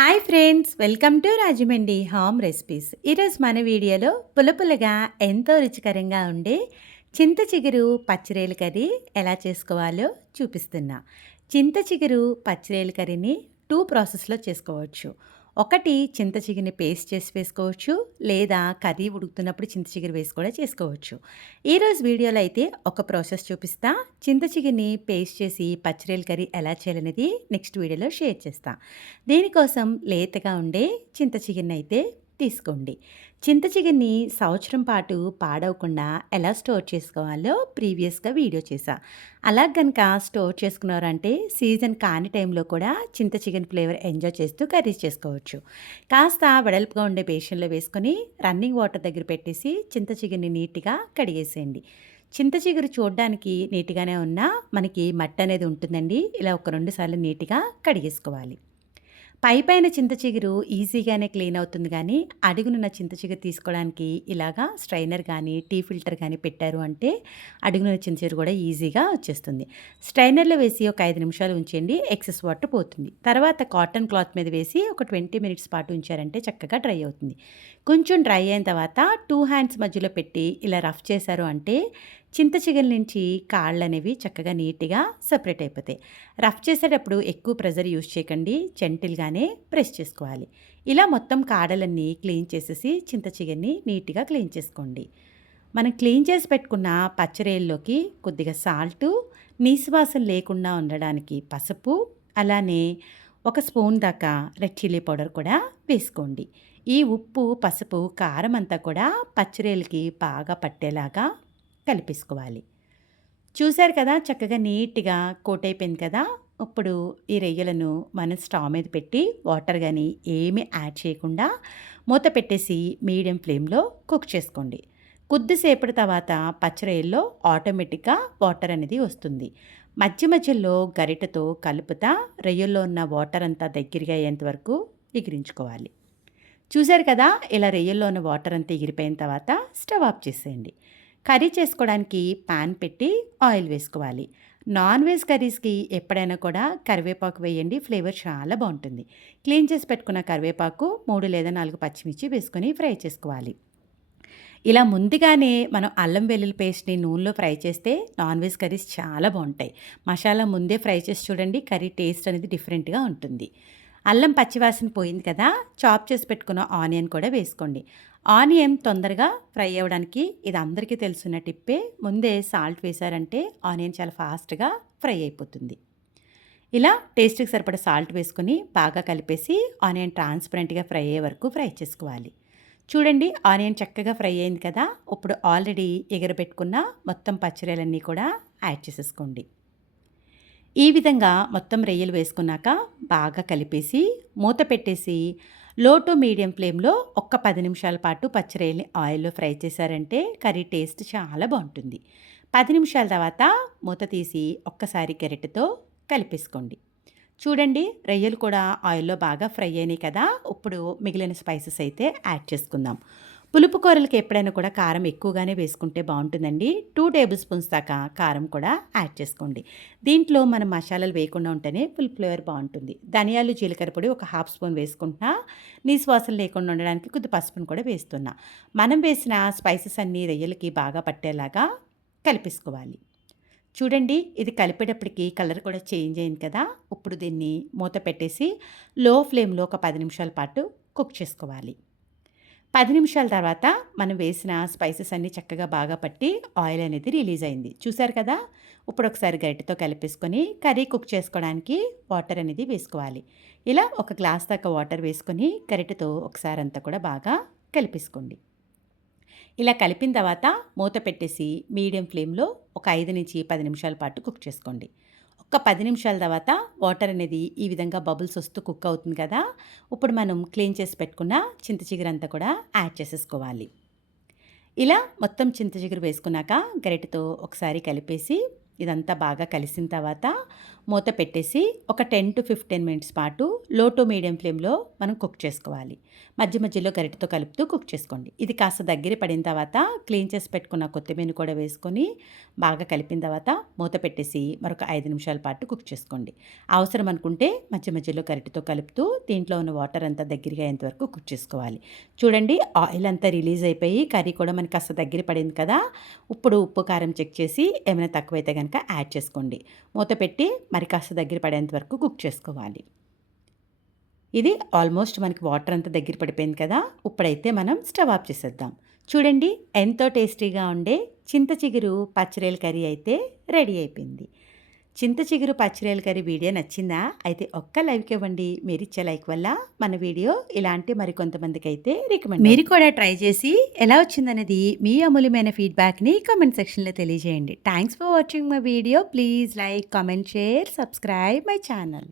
Hi friends, welcome to Rajahmundry home recipes. ఈరోజు మన వీడియోలో పులుపులుగా ఎంతో రుచికరంగా ఉండే చింత చిగురు పచ్చిరేలు కర్రీ ఎలా చేసుకోవాలో చూపిస్తున్నా. చింత చిగురు పచ్చిరేలు కర్రీని 2 ప్రాసెస్‌లో చేసుకోవచ్చు. ఒకటి చింత చిగురిని పేస్ట్ చేసి వేసుకోవచ్చు, లేదా కర్రీ ఉడుకుతున్నప్పుడు చింత చిగురు వేసి కూడా చేసుకోవచ్చు. ఈరోజు వీడియోలో అయితే ఒక ప్రాసెస్ చూపిస్తా. చింత చిగురిని పేస్ట్ చేసి పచ్చిరేలు కర్రీ ఎలా చేయాలనేది నెక్స్ట్ వీడియోలో షేర్ చేస్తా. దీనికోసం లేతగా ఉండే చింత చిగురినైతే తీసుకోండి. చింత చిగురిని సంవత్సరం పాటు పాడవకుండా ఎలా స్టోర్ చేసుకోవాలో ప్రీవియస్‌గా వీడియో చేశా. అలా గనక స్టోర్ చేసుకున్నారంటే సీజన్ కాని టైంలో కూడా చింత చికెన్ ఫ్లేవర్ ఎంజాయ్ చేస్తూ కర్రీస్ చేసుకోవచ్చు. కాస్త వెడల్పుగా ఉండే బేషన్‌లో వేసుకొని రన్నింగ్ వాటర్ దగ్గర పెట్టేసి చింత చిగురిని నీట్‌గా కడిగేసేయండి. చింత చిగురు చూడడానికి నీట్‌గానే ఉన్నా మనకి మట్టి అనేది ఉంటుందండి. ఇలా ఒక 2 సార్లు నీట్‌గా కడిగేసుకోవాలి. పైపైన చింత చిగురు ఈజీగానే క్లీన్ అవుతుంది గానీ, అడుగునున్న చింత చిగురు తీసుకోవడానికి ఇలాగా స్ట్రైనర్ గానీ, టీ ఫిల్టర్ గానీ పెట్టారు అంటే, అడుగునున్న చింత చిగురు కూడా ఈజీగా వచ్చేస్తుంది. స్ట్రైనర్‌లో వేసి ఒక 5 నిమిషాలు ఉంచేయండి. ఎక్సెస్ వాటర్ పోతుంది. తర్వాత కాటన్ క్లాత్ మీద వేసి ఒక 20 మినిట్స్ పాటు ఉంచారంటే చక్కగా డ్రై అవుతుంది. కొంచెం డ్రై అయిన తర్వాత 2 హ్యాండ్స్ మధ్యలో పెట్టి ఇలా రఫ్ చేశారు అంటే, చింత చిగురు నుంచి కాళ్ళనేవి చక్కగా నీట్‌గా సెపరేట్ అయిపోతాయి. రఫ్ చేసేటప్పుడు ఎక్కువ ప్రెషర్ యూజ్ చేయకండి. జెంటిల్‌గానే ప్రెస్ చేసుకోవాలి. ఇలా మొత్తం కాడలన్నీ క్లీన్ చేసేసి చింత చిగురిని నీట్‌గా క్లీన్ చేసుకోండి. మనం క్లీన్ చేసి పెట్టుకున్న పచ్చరేల్లోకి కొద్దిగా సాల్టు, నీసు వాసన లేకుండా ఉండడానికి పసుపు, అలానే ఒక స్పూన్ దాకా రెడ్ చిల్లీ పౌడర్ కూడా వేసుకోండి. ఈ ఉప్పు, పసుపు, కారం అంతా కూడా పచ్చరేలకి బాగా పట్టేలాగా కలిపేసుకోవాలి. చూసారు కదా! చక్కగా నీట్‌గా కోట్ అయిపోయింది కదా! ఇప్పుడు ఈ రొయ్యలను మనం స్టవ్ మీద పెట్టి వాటర్ గాని ఏమీ యాడ్ చేయకుండా మూత పెట్టేసి మీడియం ఫ్లేమ్‌లో కుక్ చేసుకోండి. కొద్దిసేపటి తర్వాత పచ్చి రొయ్యల్లో ఆటోమేటిక్‌గా వాటర్ అనేది వస్తుంది. మధ్య మధ్యలో గరిటెతో కలుపుతా రొయ్యల్లో ఉన్న వాటర్ అంతా దగ్గరగా అయ్యేంత వరకు ఎగిరించుకోవాలి. చూసారు కదా! ఇలా రొయ్యల్లో ఉన్న వాటర్ అంతా ఎగిరిపోయిన తర్వాత స్టవ్ ఆఫ్ చేసేయండి. కర్రీ చేసుకోవడానికి పాన్ పెట్టి ఆయిల్ వేసుకోవాలి. నాన్ వెజ్ కర్రీస్‌కి ఎప్పుడైనా కూడా కరివేపాకు వేయండి. ఫ్లేవర్ చాలా బావుంటుంది. క్లీన్ చేసి పెట్టుకున్న కరివేపాకు 3 లేదా 4 పచ్చిమిర్చి వేసుకొని ఫ్రై చేసుకోవాలి. ఇలా ముందుగానే మనం అల్లం వెల్లుల్లి పేస్ట్‌ని నూనెలో ఫ్రై చేస్తే నాన్ వెజ్ కర్రీస్ చాలా బావుంటాయి. మసాలా ముందే ఫ్రై చేసి చూడండి, కర్రీ టేస్ట్ అనేది డిఫరెంట్‌గా ఉంటుంది. అల్లం పచ్చివాసన పోయింది కదా! చాప్ చేసి పెట్టుకున్న ఆనియన్ కూడా వేసుకోండి. ఆనియన్ తొందరగా ఫ్రై అవ్వడానికి ఇది అందరికీ తెలిసిన టిప్పే. ముందే సాల్ట్ వేశారంటే ఆనియన్ చాలా ఫాస్ట్‌గా ఫ్రై అయిపోతుంది. ఇలా టేస్ట్‌కి సరిపడా సాల్ట్ వేసుకొని బాగా కలిపేసి ఆనియన్ ట్రాన్స్పరెంట్‌గా ఫ్రై అయ్యే వరకు ఫ్రై చేసుకోవాలి. చూడండి, ఆనియన్ చక్కగా ఫ్రై అయింది కదా! ఇప్పుడు ఆల్రెడీ ఎగరబెట్టుకున్న మొత్తం పచ్చిరొయ్యలన్నీ కూడా యాడ్ చేసేసుకోండి. ఈ విధంగా మొత్తం రొయ్యలు వేసుకున్నాక బాగా కలిపేసి మూత పెట్టేసి లో టు మీడియం ఫ్లేమ్‌లో ఒక్క 10 నిమిషాల పాటు పచ్చి రొయ్యల్ని ఆయిల్‌లో ఫ్రై చేశారంటే కర్రీ టేస్ట్ చాలా బావుంటుంది. 10 నిమిషాల తర్వాత మూత తీసి ఒక్కసారి గరిటెతో కలిపేసుకోండి. చూడండి, రొయ్యలు కూడా ఆయిల్‌లో బాగా ఫ్రై అయినాయి కదా! ఇప్పుడు మిగిలిన స్పైసెస్ అయితే యాడ్ చేసుకుందాం. పులుపు కూరలకి ఎప్పుడైనా కూడా కారం ఎక్కువగానే వేసుకుంటే బావుంటుందండి. 2 టేబుల్ స్పూన్స్ దాకా కారం కూడా యాడ్ చేసుకోండి. దీంట్లో మనం మసాలాలు వేయకుండా ఉంటేనే పులుపు ఫ్లేవర్ బావుంటుంది. ధనియాలు, జీలకర్ర పొడి ఒక హాఫ్ స్పూన్ వేసుకుంటున్నా. నీసు వాసన లేకుండా ఉండడానికి కొద్ది పసుపును కూడా వేస్తున్నా. మనం వేసిన స్పైసెస్ అన్నీ రొయ్యలకి బాగా పట్టేలాగా కలిపేసుకోవాలి. చూడండి, ఇది కలిపేటప్పటికి కలర్ కూడా చేంజ్ అయింది కదా! ఇప్పుడు దీన్ని మూత పెట్టేసి లో ఫ్లేమ్‌లో ఒక 10 నిమిషాల పాటు కుక్ చేసుకోవాలి. 10 నిమిషాల తర్వాత మనం వేసిన స్పైసెస్ అన్నీ చక్కగా బాగా పట్టి ఆయిల్ అనేది రిలీజ్ అయింది. చూసారు కదా! ఇప్పుడు ఒకసారి గరిటెతో కలిపేసుకొని కర్రీ కుక్ చేసుకోవడానికి వాటర్ అనేది వేసుకోవాలి. ఇలా ఒక గ్లాస్ దాకా వాటర్ వేసుకొని గరిటెతో ఒకసారి అంతా కూడా బాగా కలిపేసుకోండి. ఇలా కలిపిన తర్వాత మూత పెట్టేసి మీడియం ఫ్లేమ్‌లో ఒక 5-10 నిమిషాల పాటు కుక్ చేసుకోండి. ఒక 10 నిమిషాల తర్వాత వాటర్ అనేది ఈ విధంగా బబుల్స్ వస్తూ కుక్ అవుతుంది కదా! ఇప్పుడు మనం క్లీన్ చేసి పెట్టుకున్న చింత చిగురంతా కూడా యాడ్ చేసేసుకోవాలి. ఇలా మొత్తం చింత చిగురు వేసుకున్నాక గరిటెతో ఒకసారి కలిపేసి ఇదంతా బాగా కలిసిన తర్వాత మూత పెట్టేసి ఒక 10-15 మినిట్స్ పాటు లో టు మీడియం ఫ్లేమ్‌లో మనం కుక్ చేసుకోవాలి. మధ్య మధ్యలో గరిటెతో కలుపుతూ కుక్ చేసుకోండి. ఇది కాస్త దగ్గర పడిన తర్వాత క్లీన్ చేసి పెట్టుకున్న కొత్తిమీరని కూడా వేసుకొని బాగా కలిపిన తర్వాత మూత పెట్టేసి మరొక 5 నిమిషాల పాటు కుక్ చేసుకోండి. అవసరం అనుకుంటే మధ్య మధ్యలో గరిటెతో కలుపుతూ దీంట్లో ఉన్న వాటర్ అంతా దగ్గరగా అయ్యేంత వరకు కుక్ చేసుకోవాలి. చూడండి ఆయిల్ అంతా రిలీజ్ అయిపోయి కర్రీ కూడా మనకి కాస్త దగ్గర పడింది కదా! ఇప్పుడు ఉప్పు, కారం చెక్ చేసి ఏమైనా తక్కువైతే గనక యాడ్ చేసుకోండి. మూత పెట్టి మరి కాస్త దగ్గర పడేంత వరకు కుక్ చేసుకోవాలి. ఇది ఆల్మోస్ట్ మనకి వాటర్ అంతా దగ్గర పడిపోయింది కదా! ఇప్పుడైతే మనం స్టవ్ ఆఫ్ చేసేద్దాం. చూడండి ఎంతో టేస్టీగా ఉండే చింత చిగురు పచ్చిరొయ్యల కర్రీ అయితే రెడీ అయిపోయింది. చింత చిగురు పచ్చిరొయ్యల కర్రీ వీడియో నచ్చిందా? అయితే ఒక్క లైక్ ఇవ్వండి. మీరిచ్చే లైక్ వల్ల మన వీడియో ఇలాంటి మరికొంతమందికైతే రికమెండ్ మీరు కూడా ట్రై చేసి ఎలా వచ్చిందనేది మీ అమూల్యమైన ఫీడ్‌బ్యాక్‌ని కామెంట్ సెక్షన్‌లో తెలియజేయండి. Thanks for watching my video. Please like, comment, share, subscribe my channel.